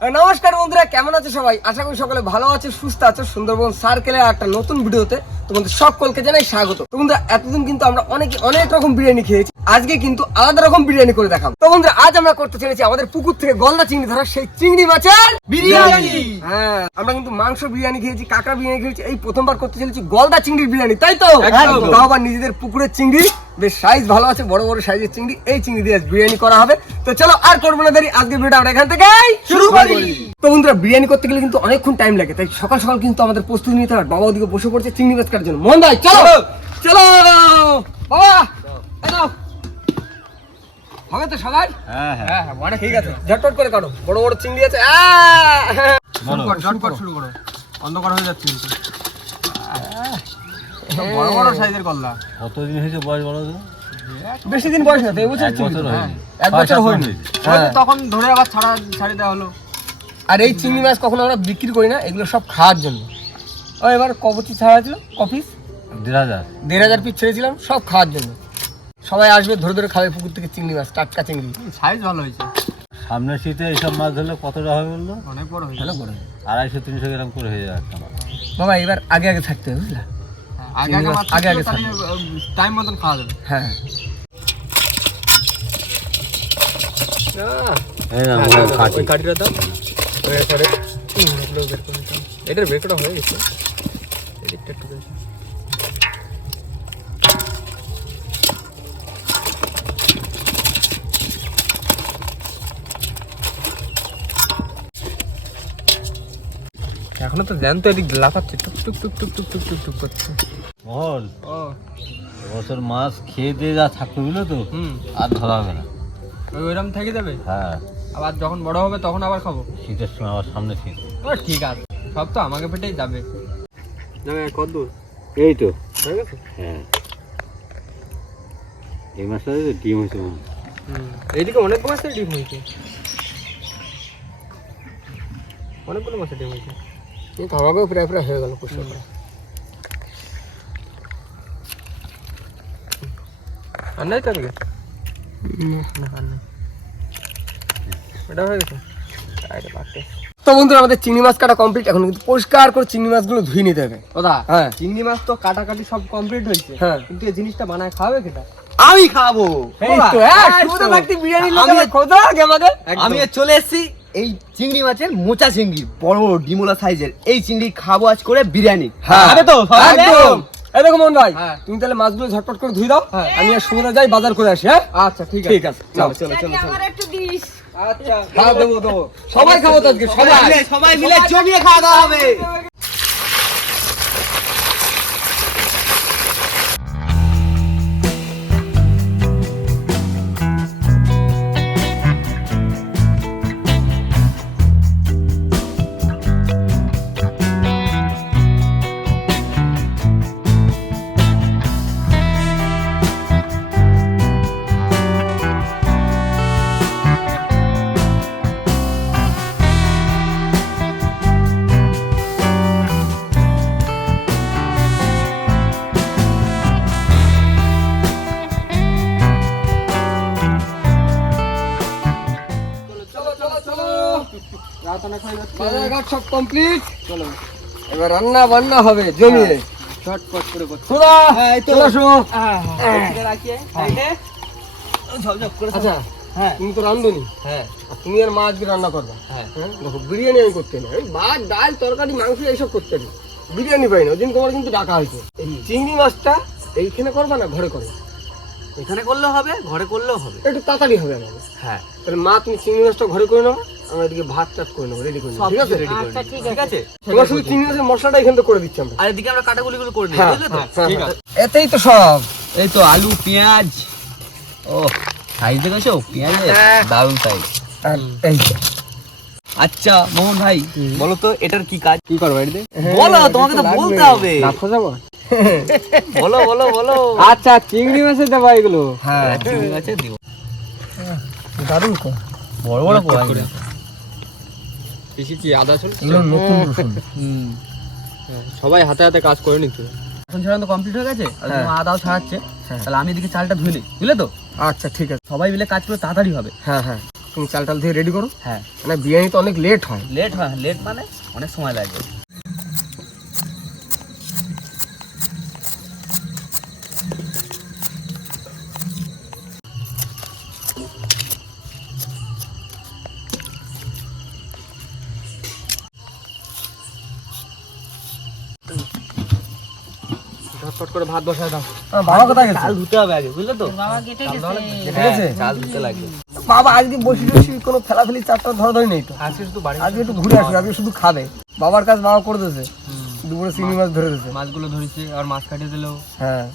নমস্কার বন্ধুরা, কেমন আছো সবাই? আশা করি সকলে ভালো আছো, সুস্থ আছো। সুন্দরবন সার্কেলের একটা নতুন ভিডিওতে তোমাদের সকলকে জানাই স্বাগত। তো বন্ধুরা, এতদিন কিন্তু আমরা অনেক রকম বিরিয়ানি খেয়েছি, আজকে কিন্তু আলাদা রকম বিরিয়ানি করে দেখাবো। তো বন্ধুরা, আজ আমরা করতে চলেছি আমাদের পুকুর থেকে গলদা চিংড়ি ধরা সেই চিংড়ি মাছের বিরিয়ানি। হ্যাঁ, আমরা কিন্তু মাংস বিরিয়ানি খেয়েছি, কাঁকড়া বিরিয়ানি খেয়েছি, এই প্রথমবার করতে চলেছি গলদা চিংড়ির বিরিয়ানি, তাই তো? তাও আবার নিজেদের পুকুরের চিংড়ি, বেশ সাইজ ভালো আছে, বড় বড় সাইজের চিংড়ি। এই চিংড়ি দিয়ে বিরিয়ানি করা হবে। তো চলো আর করবো না দেরি, আজকে ভিডিওটা আমরা এখান থেকে শুরু করি। তো বন্ধুরা, বিরিয়ানি করতে গেলে কিন্তু অনেকক্ষণ টাইম লাগে, তাই সকাল সকাল কিন্তু আমাদের প্রস্তুতি নিতে হবে। বাবা ওদিকে বসে পড়ছে চিংড়ি মাছ কাটার জন্য। মোহন ভাই চলো চলো বাবা, হবে তো সবাই? হ্যাঁ হ্যাঁ মানে ঠিক আছে, ঝটপট করে কাটো, বড় বড় চিংড়ি আছে। ঝটপট শুরু করো, অন্ধকার হয়ে যাচ্ছে কিন্তু। বড় বড় সাইজের গলদা। কতদিন হয়েছে বয়স বলো তো? বেশি দিন বয়স না, এক বছর হয়নি। তখন ধরে আবার ছাড়ি দেওয়া হলো। আর এই চিংড়ি মাছ কখনো আমরা বিক্রি করি না, এগুলো সব খাওয়ার জন্য। ও এবার কবচি ছাড়া ছিল, কপিস 1,500 পিস ছেড়েছিলাম, সব খাওয়ার জন্য। সবাই আসবে, ধরে ধরে খাবে পুকুর থেকে চিংড়ি মাছ, টাটকা চিংড়ি। সাইজ ভালো হয়েছে। সামনের শীতে এইসব মাছ ধরলে কতটা হবে বললো? অনেক বড় হয়েছে। ভালো করে 250-300 গ্রাম করে হয়ে যাবে একটা মাছ। বাবা এবার আগে থাকতে হবে, বুঝলা? আগে টাইম মতন খাওয়া যাবে। হ্যাঁ কাঠিটা দাও। এটার বেরকটা হয়ে গেছে, এদিকটা একটু বেশি। এখনো তো জ্যান্ত এদিক লাফাচ্ছে, টুক টুক টুক টুক টুক টুক টুক টুক করছে। মহল বছর মাছ খেয়ে দিয়ে যা থাকবে বুঝলো তো, আর ধরা হবে না, ওইরকম থেকে যাবে। হ্যাঁ, আবার যখন বড় হবে তখন আবার খাবো। শীতের সময় আবার সামনে শীত। ঠিক আছে, সব তো আমাকে পেটেই যাবে। কত দূর? এই তো হয়ে গেছে। হ্যাঁ, এই মাছটা ডিম হয়েছে। এইদিকে অনেক মাছের ডিম হয়েছে, অনেকগুলো মাছের ডিম হয়েছে। খাওয়াকেও প্রায় হয়ে গেল পুষে করা। আর নাই তো আজকে? এটা হয়ে গেছে। তো বন্ধুরা, আমাদের চিংড়ি মাছ কাটা কমপ্লিট। এখন কিন্তু পরিষ্কার করে চিংড়ি মাছগুলো ধুয়ে নিতে হবে। ওদা, হ্যাঁ, চিংড়ি মাছ তো কাটাকাটি সব কমপ্লিট হয়েছে। হ্যাঁ, কিন্তু এই জিনিসটা বানায় খাবে কেটা? আমি খাবো। আমি চলে এসেছি এই চিংড়ি মাছের মোচা চিংড়ি, বড় বড় ডিমোলা সাইজের। এই চিংড়ি খাবো আজ করে বিরিয়ানি। খাবে তো? একদম। এই দেখো মোহন ভাই, হ্যাঁ। তুমি তাহলে মাছগুলো ঝটপট করে ধুই দাও, আমি আর সুমনা যাই বাজার করে আসি। হ্যাঁ আচ্ছা ঠিক আছে। চলো চলো চলো। আমার একটু দিস। আচ্ছা, খাওয়া দেবো দেবো, সবাই খাবো তো আজকে, সবাই মিলে জমিয়ে খাওয়া দাওয়া হবে। বাজারঘাট সব কমপ্লিট, চলো এবার রান্না বান্না হবে জমিয়ে। ঝটপট করে করতে। সুদা চলে আসো। আচ্ছা, হ্যাঁ। তুমি তো রান্ধনি, হ্যাঁ তুমি আর মা আজকে রান্না করবা। হ্যাঁ। দেখো, বিরিয়ানি আমি করতে না, ওই ভাত ডাল তরকারি মাংস এইসব করতে না, বিরিয়ানি পাই না। ওই দিন তোমার কিন্তু ডাকা হয়েছে। চিংড়ি মাছটা এইখানে করবা না ঘরে করবা? এখানে করলেও হবে, ঘরে করলেও হবে। একটু তাড়াতাড়ি হবে আমাদের। হ্যাঁ, তাহলে মা তুমি চিংড়ি মাছটা ঘরে করে নাও, আমরা এদিকে ভাত টাত করে নেবো, রেডি করে নেবো, ঠিক আছে? আচ্ছা ঠিক ঠিক আছে। তোমার শুধু চিংড়ি মাছের মশলাটা এখান থেকে করে দিচ্ছি আমরা। আর এদিকে আমরা কাটাকুলিগুলো করে নিই, হ্যাঁ, বুঝলে তো? হ্যাঁ, ঠিক হ্যাঁ। আছে। এতেই তো সব। এই তো আলু, পেঁয়াজ। ও সাইজ দেখেছো পেঁয়াজের? দারুণ সাইজ। আর এই যে। আচ্ছা মোহন ভাই, বলো তো এটার কি কাজ? কি করবো এটাতে? বলো, তোমাকে তো বলতে হবে। না খোঁজাবো। বলো বলো বলো। আচ্ছা, চিংড়ি মাছের দেবো এগুলো। হ্যাঁ, ঠিক আছে, দিব। দারুণ তো। বড় বড় পোয়া। বেশি কি আদা চল? এগুলো নতুন রসুন। সবাই হাতে হাতে কাজ করে নিতে। এখন ছাড়ানো কমপ্লিট হয়ে গেছে, আর হ্যাঁ। তোমার আদাও ছাড়াচ্ছে। হ্যাঁ। তাহলে আমি এদিকে চালটা ধুয়ে নিই, বুঝলে তো? আচ্ছা ঠিক আছে। সবাই মিলে কাজ করে তাড়াতাড়ি হবে। হ্যাঁ হ্যাঁ, তুমি চাল টাল দিয়ে রেডি করো। হ্যাঁ মানে বিরিয়ানি তো অনেক লেট হয়। লেট হয়, লেট মানে অনেক সময় লাগে। ঝটপট করে ভাত বসায় দাও। বাবা কোথায় গেছে? চাল ধুতে হবে আগে, বুঝলে তো? বাবা কেটে গেছে। ঠিক আছে? চাল ধুতে লাগবে। বাবা আজকে বসে বসে কোনো ফেলাফেলি চারটা ধরাধরি নেই তো। আজকে শুধু বাড়ি আজকে একটু ঘুরে আসবে, আজকে শুধু খাবে। বাবার কাজ বাবা করে দিয়েছে, দুপুরে চিংড়ি মাছ ধরে দিয়েছে। মাছগুলো ধরেছে আর মাছ কাটিয়ে দিলেও। হ্যাঁ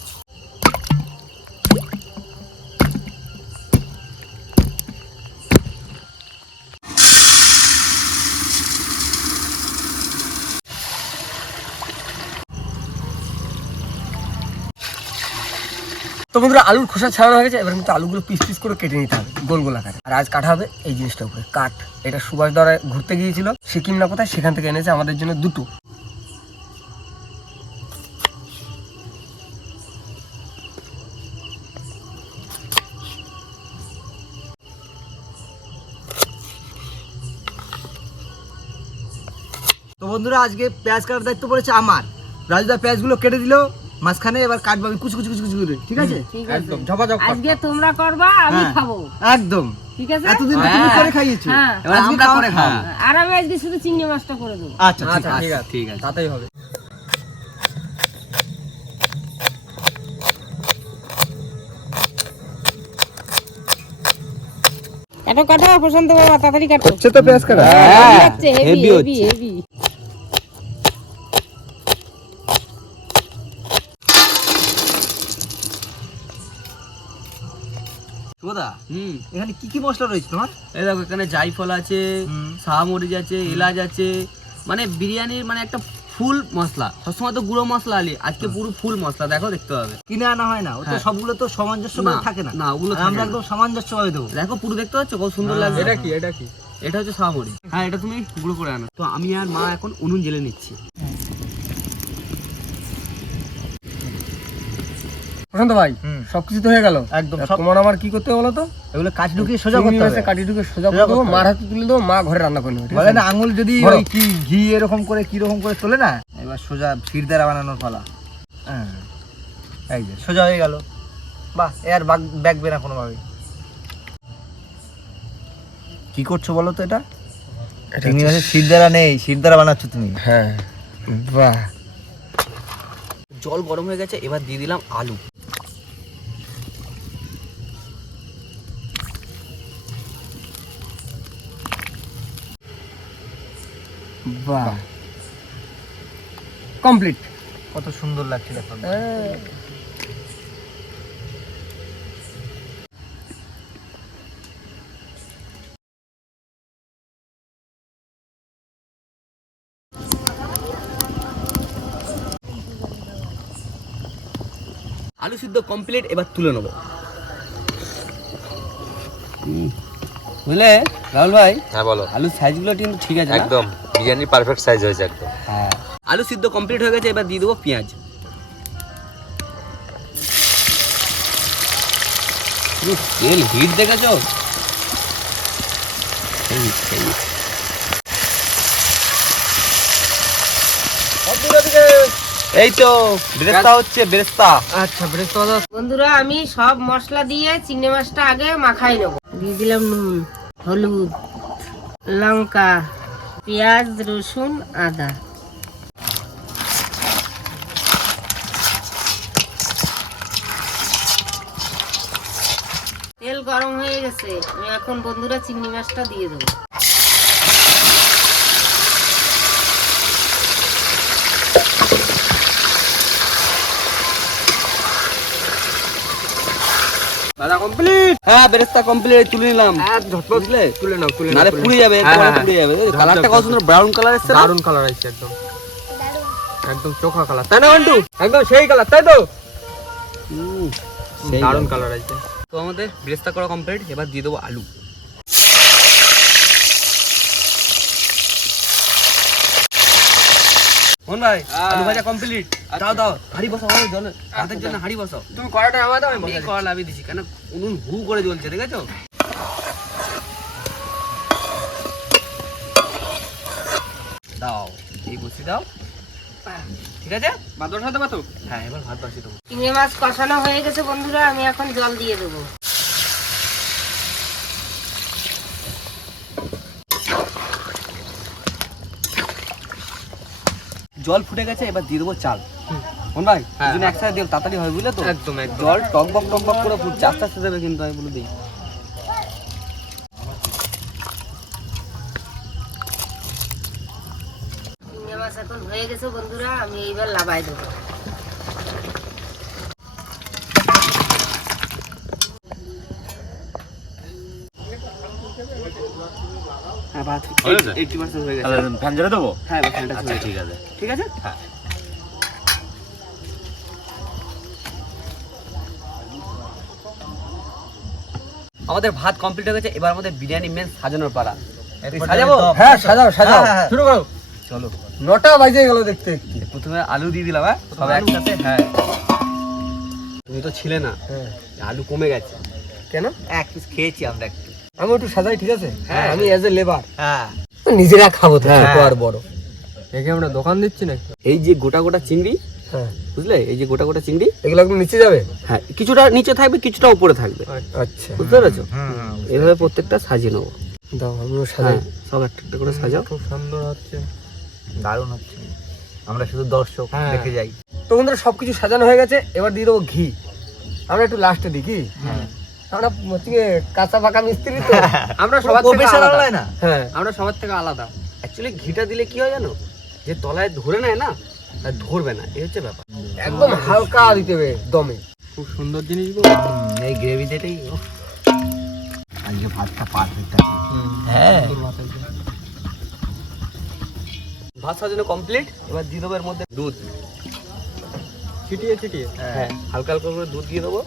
তো বন্ধুরা আলুর খোসা ছাড়ানো হয়ে গেছে, এবার কিন্তু আলুগুলো পিস পিস করে কেটে নিতে হবে গোল গোল আকারে। আর আজ কাটা হবে এই জিনিসটার উপরে, কাঠ। এটা সুভাষ দ্বারা ঘুরতে গিয়েছিল সিকিম না কোথায়, সেখান থেকে এনেছে আমাদের জন্য দুটো। তো বন্ধুরা আজকে পেঁয়াজ কাটার দায়িত্ব পড়েছে আমার। রাজুদা পেঁয়াজগুলো কেটে দিল মাঝখানে, এবার কাটবো আমি কুচি কুচি কুচি কুচি করে, ঠিক আছে? ঠিক আছে, একদম ঝপাঝপ আজকে তোমরা করবা, আমি হ্যাঁ। খাবো, একদম। ঠিক আছে? এতদিন তো তুমি করে খাইয়েছো, হ্যাঁ। এবার আমরা করে খাবো। আর আমি আজকে শুধু চিংড়ি মাছটা করে দেবো। আচ্ছা ঠিক আছে, ঠিক আছে, তাতেই হবে। কাটো কাটো প্রশান্ত বাবা, তাড়াতাড়ি কাটো। হচ্ছে তো পেঁয়াজ কাটা। Heavy heavy heavy. সুদা, এখানে কি কি মশলা রয়েছে তোমার? এই দেখো এখানে জায়ফল আছে, শাহমরিচ আছে, এলাচ আছে, মানে বিরিয়ানির মানে একটা ফুল মশলা। সবসময় তো গুঁড়ো মশলা আলি, আজকে পুরো ফুল মশলা। দেখো, দেখতে হবে, কিনে আনা হয় না, ওতে সবগুলো তো সামঞ্জস্য থাকে না। না, ওগুলো আমরা একদম সামঞ্জস্য ভাবে দেবো। দেখো পুরো দেখতে পাচ্ছ কত সুন্দর লাগছে। এটা কি? এটা কি? এটা হচ্ছে শাহমরিচ। হ্যাঁ, এটা তুমি গুঁড়ো করে আনো। তো আমি আর মা এখন উনুন জেলে নিচ্ছি। প্রশান্ত ভাই, সবকিছু তো হয়ে গেল একদম। তোমার আমার কি করতে হবে বলো তো? এগুলো কাজ ঢুকিয়ে সোজা করতে হবে। কাটি ঢুকে সোজা করে দেবো, মার হাতে তুলে দেবো, মা ঘরে রান্না করে নেবে। বলে না আঙুল যদি ওই কি ঘি এরকম করে কি রকম করে তোলে না, এবার সোজা শিরদাঁড়া বানানোর পালা। হ্যাঁ, এই যে সোজা হয়ে গেল। বাহ, এর ব্যাগবে না কোনোভাবে। কি করছো বলো তো? এটা চিংড়ি মাছের শিরদাঁড়া নেই, শিরদাঁড়া বানাচ্ছ তুমি। হ্যাঁ, বাহ। জল গরম হয়ে গেছে, এবার দিয়ে দিলাম আলু। বাহ, কমপ্লিট। কত সুন্দর লাগছে দেখো। আলু সিদ্ধ কমপ্লিট, এবার তুলে নেবো। বুঝলে রাহুল ভাই? হ্যাঁ বলো। আলুর সাইজগুলো কিন্তু ঠিক আছে না? একদম বিরিয়ানির পারফেক্ট সাইজ হয়েছে একদম। হ্যাঁ, আলু সিদ্ধ কমপ্লিট হয়ে গেছে, এবার দিয়ে দেবো পেঁয়াজ। তেল হিট দেখেছো? এই তো বেরেস্তা হচ্ছে, বেরেস্তা। আচ্ছা, বেরেস্তা বাদা। বন্ধুরা, আমি সব মশলা দিয়ে চিংড়ি মাছটা আগে মাখাই নেবো। দিয়ে দিলাম নুন, হলুদ, লঙ্কা, পেঁয়াজ, রসুন, আদা। তেল গরম হয়ে গেছে, আমি এখন বন্ধুরা চিংড়ি মাছটা দিয়ে দেবো। দাদা কমপ্লিট। হ্যাঁ, বেরেস্তা কমপ্লিট, তুলে নিলাম। বুঝলে? তুলে নাও, তুলে নালে পুড়ে যাবে, পুড়ে যাবে। কালারটা কত সুন্দর ব্রাউন কালার এসছে না? দারুণ কালার আসছে, একদম একদম চোখা কালার, তাই না বন্ধু? একদম সেই কালার, তাই তো? দারুণ কালার আসছে। তো আমাদের বেরেস্তা করা কমপ্লিট, এবার দিয়ে দেবো আলু। কোন ভাই, আলু ভাজা কমপ্লিট। দাও দাও, হাঁড়ি বসাও, জল হাতের জন্য হাঁড়ি বসাও। তুমি কড়াটা আমার দাও, আমি এই কড়া লাভিয়ে দিছি, কেন উনুন হু করে জ্বলছে, দেখেছো? দাও এই বসিয়ে দাও, ঠিক আছে? ভাত বসাতে পারতো? হ্যাঁ, এবার ভাত বসিয়ে দেবো। চিংড়ি মাছ কষানো হয়ে গেছে বন্ধুরা, আমি এখন জল দিয়ে দেবো। জল ফুটে গেছে, এবার দিয়ে দেবো চাল। কোন ভাই দুজন একসাথে দিও, তাড়াতাড়ি হয় বুঝলে তো? একদম একদম। জল টকবক করে ফুটছে, আস্তে আস্তে দেবে কিন্তু, আমি বলে দিই। চিংড়ি মাছ এখন হয়ে গেছে বন্ধুরা, আমি এইবার লাবাই দেবো। হ্যাঁ, ভাত হয়ে গেছে? 80% হয়ে গেছে। তাহলে ফ্যান জ্বালিয়ে দেবো? হ্যাঁ, এবার ফ্যানটা আচ্ছা চলে ঠিক আছে। ঠিক আছে? হ্যাঁ। আমাদের ভাত কমপ্লিট হয়ে গেছে, এবার আমাদের বিরিয়ানি মেন সাজানোর পালা। সাজাবো? হ্যাঁ সাজাও সাজাও, শুরু করো। চলো। 9টা বাজে গেল দেখতে দেখতে। প্রথমে আলু দিয়ে দিলাম, হ্যাঁ সব একসাথে। হ্যাঁ, তুমি তো ছিলে না, হ্যাঁ আলু কমে গেছে। কেন? এক পিস খেয়েছি আমরা একটু। আমি একটু সাজাই, ঠিক আছে? হ্যাঁ। আমি এজ এ লেবার হ্যাঁ, নিজেরা খাবো তো, হ্যাঁ। ছোট আর বড়। একে আমরা দোকান দিচ্ছি না? এই যে গোটা গোটা চিংড়ি, হ্যাঁ, বুঝলে, এই যে গোটা গোটা চিংড়ি, এগুলো একদম নিচে যাবে। হ্যাঁ কিছুটা নিচে থাকবে, কিছুটা উপরে থাকবে, আচ্ছা বুঝতে পেরেছো? এভাবে প্রত্যেকটা সাজিয়ে নেবো। দাও আমিও হ্যাঁ, সাজাই। সব একটা একটা করে সাজাও। খুব সুন্দর হচ্ছে। দারুণ হচ্ছে, আমরা শুধু দর্শক হ্যাঁ। দেখে যাই। তো বন্ধুরা সবকিছু সাজানো হয়ে গেছে, এবার দিয়ে দেবো ঘি। আমরা একটু লাস্টে দিই কি? আমরা হচ্ছে গিয়ে কাঁচা পাকা মিস্ত্রি তো। আমরা সবার থেকে প্রফেশনাল আলাদা। হয় না? হ্যাঁ আমরা সবার থেকে আলাদা। অ্যাকচুয়ালি ঘিটা দিলে কি হয় জানো, যে তলায় ধরে নেয় না, আর ধরবে না, এই হচ্ছে ব্যাপার। একদম হালকা দিতে হবে দমে। খুব সুন্দর জিনিস গো। এই গ্রেভি যেটাই আজকে ভাতটা পারফেক্ট আছে। হ্যাঁ। সুন্দর ভাত একদম। ভাত সাজানো কমপ্লিট, এবার দিয়ে দেবো এর মধ্যে দুধ। ছিটিয়ে ছিটিয়ে। হ্যাঁ, হালকা হালকা করে দুধ দিয়ে দেবো,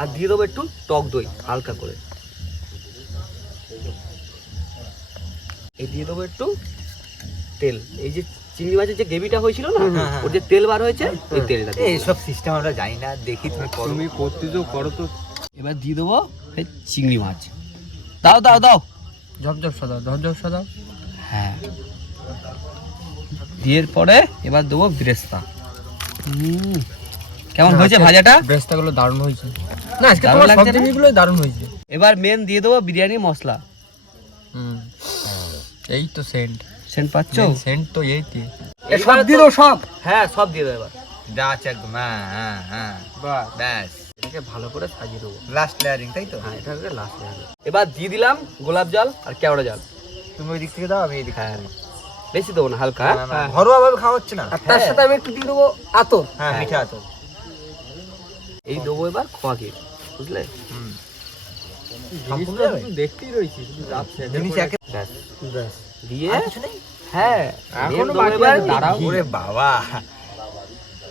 আর দিয়ে দেবো একটু টক দই হালকা করে। এই দিয়ে দেবো একটু তেল। এই যে চিংড়ি মাছের যে গ্রেভিটা হয়েছিল না, ওর যে তেল বার হয়েছে, এই তেলটা দিয়ে দেবো। এইসব সিস্টেম আমরা জানি না, দেখি তুমি করো। তুমি করতেছো করো তো। এবার দিয়ে দেবো এই চিংড়ি মাছ। দাও দাও দাও। ঝপঝপ সাদা, ঝপঝপ সাদা। হ্যাঁ, দিয়ে পরে এবার দেবো বেরেস্তা। কেমন হয়েছে ভাজাটা? ব্রেস্তা গুলো দারুণ হয়েছে। না আজকে দারুণ তোমার সব লাগছে না? জিনিসগুলোই দারুণ হয়েছে। এবার মেন দিয়ে দেবো বিরিয়ানি মশলা। এই তো সেন্ট। সেন্ট পাচ্ছ? সেন্ট তো এইটি। সব দিয়ে দেবো সব। হ্যাঁ, সব দিয়ে দেবো এবার। যা আছে একদম। হ্যাঁ হ্যাঁ হ্যাঁ, বাহ। ব্যাস। এটাকে ভালো করে সাজিয়ে দেবো। লাস্ট লেয়ারিং, তাই তো? হ্যাঁ, এটা হচ্ছে লাস্ট লেয়ার। এবার দিয়ে দিলাম গোলাপ জল আর কেওড়া জল। তুমি ওই দিক থেকে দাও, আমি এই দিক থেকে হ্যাঁ, দিই। বেশি দেবো না, হালকা। না, না, ঘরোয়া ভাবে খাওয়া হচ্ছে না। আর তার সাথে আমি একটু দিয়ে দেবো আতর। হ্যাঁ, মিঠা আছে। এই দেবো এবার খোয়া ক্ষীর, বুঝলে? জিনিসটা শুধু দেখতেই রয়েছে, শুধু যাচ্ছে। জিনিস একে ব্যাস, ব্যাস। দিয়ে আর কিছু নেই? হ্যাঁ এখনো দেবো বাকি এবার আছে, দাঁড়াও। ওরে বাবা,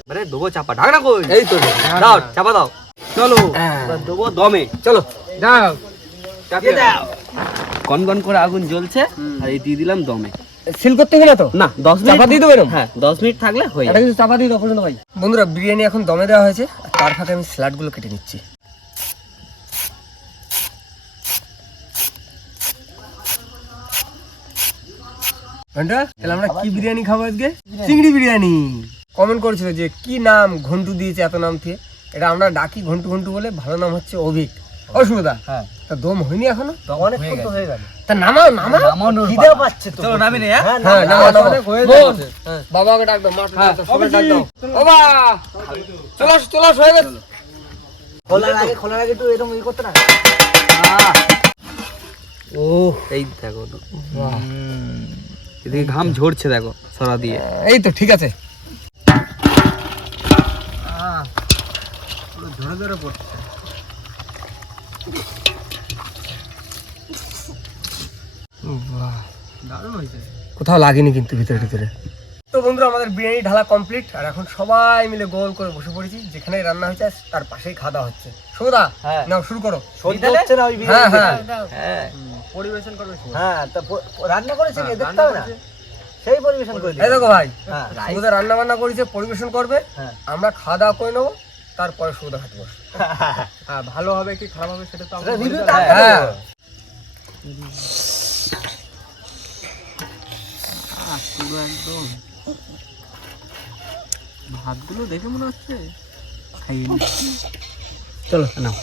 মানে দেবো চাপা। ঢাকনা কই? এই তো দাও, চাপা দাও। চলো এবার দেবো দমে। চলো যাও। চাপিয়ে দাও। গনগন করে আগুন জ্বলছে, আর এই দিয়ে দিলাম দমে। সিল করতে হবে না তো? না, 10 মিনিট চাপা দিয়ে দেবো এরম? হ্যাঁ, 10 মিনিট থাকলে হয়ে এটা যাবে। কিছু চাপা দিয়ে দাও পর্যন্ত ভাই। বন্ধুরা বিরিয়ানি এখন দমে দেওয়া হয়েছে, আর তার ফাঁকে আমি স্যালাডগুলো কেটে নিচ্ছি। ঘন্টা, তাহলে আমরা কি বিরিয়ানি খাবো আজকে? চিংড়ি বিরিয়ানি। কমেন্ট করেছিল যে কি নাম ঘন্টু দিয়েছে এত নাম দিয়ে। এটা আমরা ডাকি ঘন্টু ঘন্টু বলে, ভালো নাম হচ্ছে অভিক। অসুবিধা হ্যাঁ। তা দম হয়নি এখনো? অনেকক্ষণ তো হয়ে গেল। তা নামাও নামাও। খিদে পাচ্ছে তো। চলো নামি নে। হ্যাঁ নামাও নামাও। বোন, বাবাকে ডাক দাও, মাকে ডাক দাও, সবাই ডাক দাও। ও বা, চলে আস চলে আস, হয়ে গেছে। খোলার আগে একটু এরকম ই করতে না। ও এই দেখো, এদিকে ঘাম ঝরছে দেখো সরা দিয়ে। এই তো ঠিক আছে। ধরে ধরে পড়ছে। দারুণ হয়েছে। কোথাও লাগেনি কিন্তু ভিতরে ভিতরে। তো বন্ধুরা আমাদের বিরিয়ানি ঢালা কমপ্লিট, আর এখন সবাই মিলে গোল করে বসে পড়েছি। যেখানে রান্না হয়েছে তার পাশেই খাওয়া দাওয়া হচ্ছে। সুদা, হ্যাঁ। নাও শুরু করো। সহ্য হচ্ছে না ওই হ্যাঁ বিরিয়ানি। হ্যাঁ দাও। হ্যাঁ পরিবেশন করবে সে। হ্যাঁ, তা রান্না করেছে কি হ্যাঁ, দেখতে রান্না হবে না? করেছে। সেই পরিবেশন করে এই দিই। দেখো ভাই, হ্যাঁ, সুদা রান্না বান্না করেছে, পরিবেশন করবে, হ্যাঁ। আমরা খাওয়া দাওয়া করে নেবো, তারপরে সুদা খাতে বসবো। হ্যাঁ, ভালো হবে কি খারাপ হবে সেটা তো আমরা সেটা বলতে review পারবো টা না। হ্যাঁ। দেবো। পুরো একদম ভাতগুলো দেখে মনে হচ্ছে খাইনি। চলো নাও।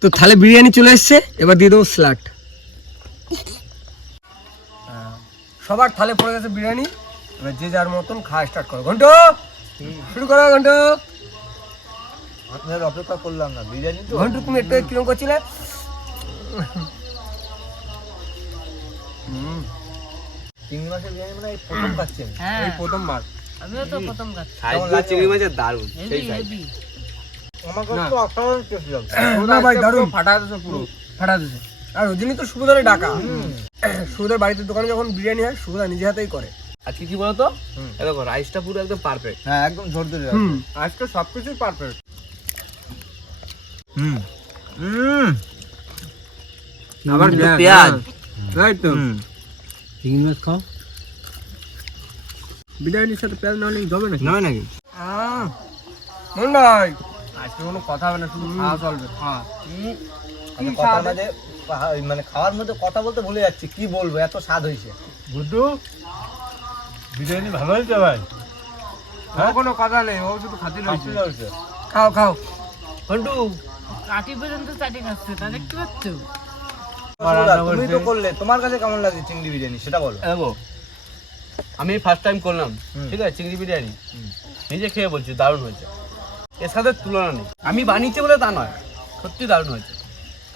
তো থালে বিরিয়ানি চলে এসছে, এবার দিয়ে দেবো স্যালাড। সবার থালে পড়ে গেছে বিরিয়ানি, এবার যে যার মতন খাওয়া স্টার্ট করো। ঘন্টু শুরু করো। ঘন্টু আপনার অপেক্ষা করলাম না, বিরিয়ানি তো। ঘন্টু তুমি একটু কিরম করছিলে? চিংড়ি মাছের বিরিয়ানি মানে এই প্রথম খাচ্ছেন? এই প্রথমবার। আমিও তো প্রথম খাচ্ছি। সাইজগুলো চিংড়ি মাছের দারুণ, সেই সাইজ। আমার কাছে তো অসাধারণ টেস্ট লাগছে। না ভাই দারুণ, ফাটা দিচ্ছে পুরো। ফাটা দিছে। আর ওই জন্যই তো সুবিধারে ডাকা। সুবিধার বাড়িতে দোকানে যখন বিরিয়ানি হয় সুবিধা নিজে হাতেই করে। আজকে কি বলতো, এই দেখো রাইসটা পুরো একদম পারফেক্ট। হ্যাঁ একদম ঝরঝরে। আজকে সবকিছুই পারফেক্ট। আবার পেঁয়াজ। রাইট তো। চিংড়ি মাছ খাও। বিরিয়ানির সাথে পেঁয়াজ না হলে জমে নাকি? নয় নাকি? মন ভাই আজকে কোনো কথা হবে না, শুধু খাওয়া চলবে। হ্যাঁ। আমি কথার মাঝে মানে খাওয়ার মধ্যে কথা বলতে ভুলে যাচ্ছি, কি বলবো, এত স্বাদ হয়েছে। বুদ্ধু বিরিয়ানি ভালো হয়েছে ভাই। কোনো কথা নেই, ও শুধু খাতি রয়েছে। খাও খাও। ঘন্টু কাঠি পর্যন্ত চাটি খাচ্ছে, তা দেখতে পাচ্ছ? তুমি তো করলে, তোমার কাছে কেমন লাগে চিংড়ি বিরিয়ানি সেটা বলো। দেখো আমি ফার্স্ট টাইম করলাম, ঠিক আছে, চিংড়ি বিরিয়ানি নিজে খেয়ে বলছি দারুণ হয়েছে, এর সাথে তুলনা নেই। আমি বানিয়েছি বলে তা নয়, সত্যি দারুণ হয়েছে।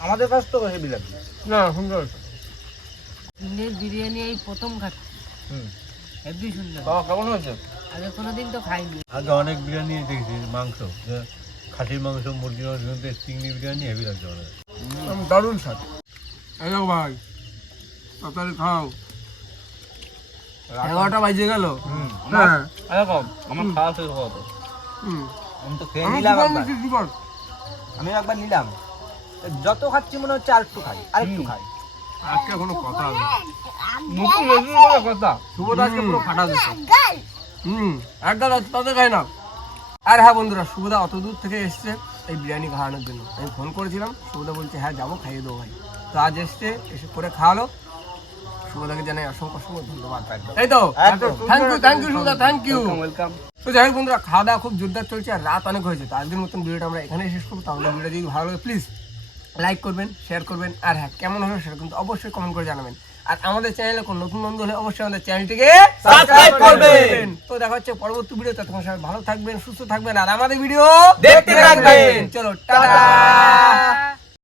আমাদের কাছে তো হেভি লাগবে। না সুন্দর। চিংড়ির বিরিয়ানি এই প্রথম খাচ্ছি, হেভি সুন্দর। বাবা কেমন হয়েছে? আগে কোনোদিন তো খাইনি। আগে অনেক বিরিয়ানি দেখেছি মাংস, যে খাসির মাংস, মুরগির মাংস, কিন্তু চিংড়ি বিরিয়ানি হেভি লাগছে অনেক। দারুণ স্বাদ। এই দেখো ভাই, তাড়াতাড়ি খাও। 11টা বাজে গেল। হ্যাঁ। দেখো আমার খাওয়া শেষ হওয়া তো। আমি তো খেয়ে আমি নিলাম কি একবার। করবো, কি কর? আমি একবার নিলাম, যত খাচ্ছি মনে হচ্ছে আরেকটু খাই, আরেকটু খাই। আজকে কোনো কথা হবে না। মুখে বেশি বলে কথা। শুভদা আজকে পুরো ফাটা দিচ্ছে। একদম তাতে খাই না। আর হ্যাঁ বন্ধুরা, সুবিধা অত দূর থেকে এসছে এই বিরিয়ানি খাওয়ানোর জন্য। আমি ফোন করেছিলাম, সুবিধা বলছে হ্যাঁ যাবো, খাইয়ে দেবো ভাই। তো আজ এসছে, এসে করে খাওয়ালো। সুবিধাকে জানাই অসংখ্য অসংখ্য ধন্যবাদ। এই তো থ্যাংক ইউ সুবিধা, থ্যাংক ইউ। ওয়েলকাম। তো যাই হোক বন্ধুরা, খাওয়া দাওয়া খুব জোরদার চলছে আর রাত অনেক হয়েছে। তো আজকের মতন ভিডিওটা আমরা এখানেই শেষ করবো। তো আমাদের ভিডিও যদি ভালো লাগে প্লিজ লাইক করবেন, শেয়ার করবেন, আর হ্যাঁ কেমন হলো সেটা কিন্তু অবশ্যই কমেন্ট করে জানাবেন। আর আমাদের চ্যানেলে কোন নতুন বন্ধু হলে অবশ্যই আমাদের চ্যানেলটিকে সাবস্ক্রাইব করবেন। তো দেখা হচ্ছে পরবর্তী ভিডিওতে। তখন সবাই ভালো থাকবেন, সুস্থ থাকবেন, আর আমাদের ভিডিও দেখতে থাকবেন। চলো টাটা।